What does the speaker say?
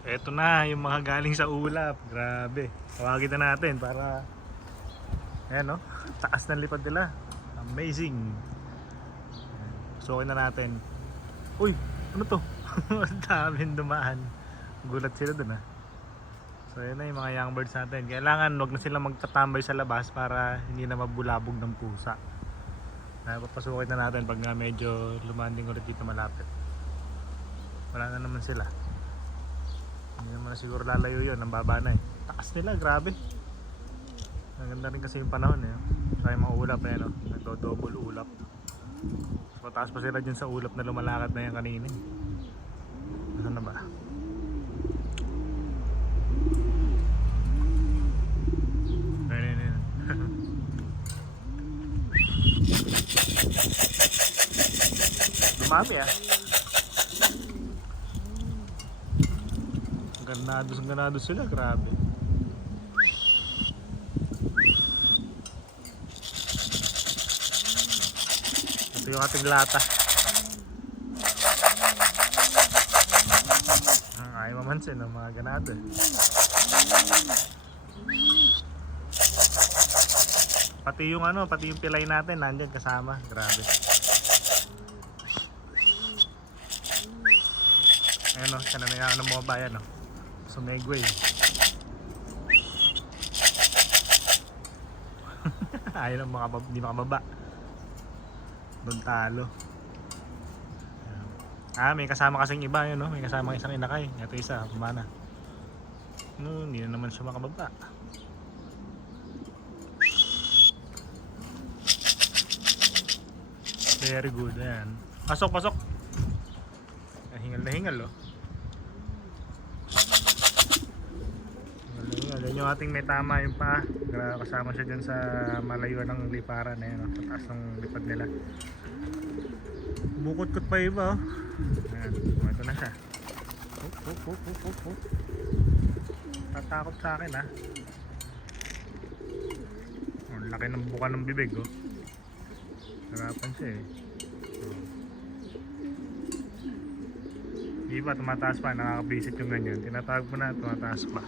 Eto na yung mga galing sa ulap. Grabe. Tawagin na natin para ayan no. Taas ng lipad nila. Amazing. Suokin na natin. Uy, ano to? Ang daming dumaan. Gulat sila dun ah. So yun na yung mga young birds natin. Kailangan wag na sila magtatambay sa labas para hindi na mabulabog ng pusa. Papasukin na natin pag nga medyo lumanding ulit dito malapit. Wala na naman sila. Hindi naman na siguro lalayo yun. Ang baba na eh. Taas nila, grabe. Maganda rin kasi yung panahon eh. Kaya mga ulap eh no. Nagdo-double ulap. Mataas pa sila dyan sa ulap na lumalakad na yan kanina. Nasaan na ba? Ayun. Dumami ah. Ganado sila, grabe. Ito yung ating lata. Ayaw mamansin ng mga ganado. Pati yung pilay natin nandiyan kasama, grabe. Ayun o, siya na nangyayang ng mga bayan o. Sumegway. Ayaw ng hindi makababa. Doon talo. May kasama kasing iba yun no? May kasama isang inakay. Ito isa, pumana. Hindi na naman siya makababa. Very good, ayan. Pasok. Hingal na hingal oh. Yan yung ating may tama yung paa. Kasama siya dyan sa malayuan ng liparan eh, no? Sa taas ng lipad nila. Bukot-kot pa iba oh. Ayan, ito na siya. Oh. Tatakot sa akin ha. Ang laki ng buka ng bibig oh. Harapan siya eh. Iba tumataas pa, nakakabisit yung ganyan. Tinatawag mo na, tumataas pa.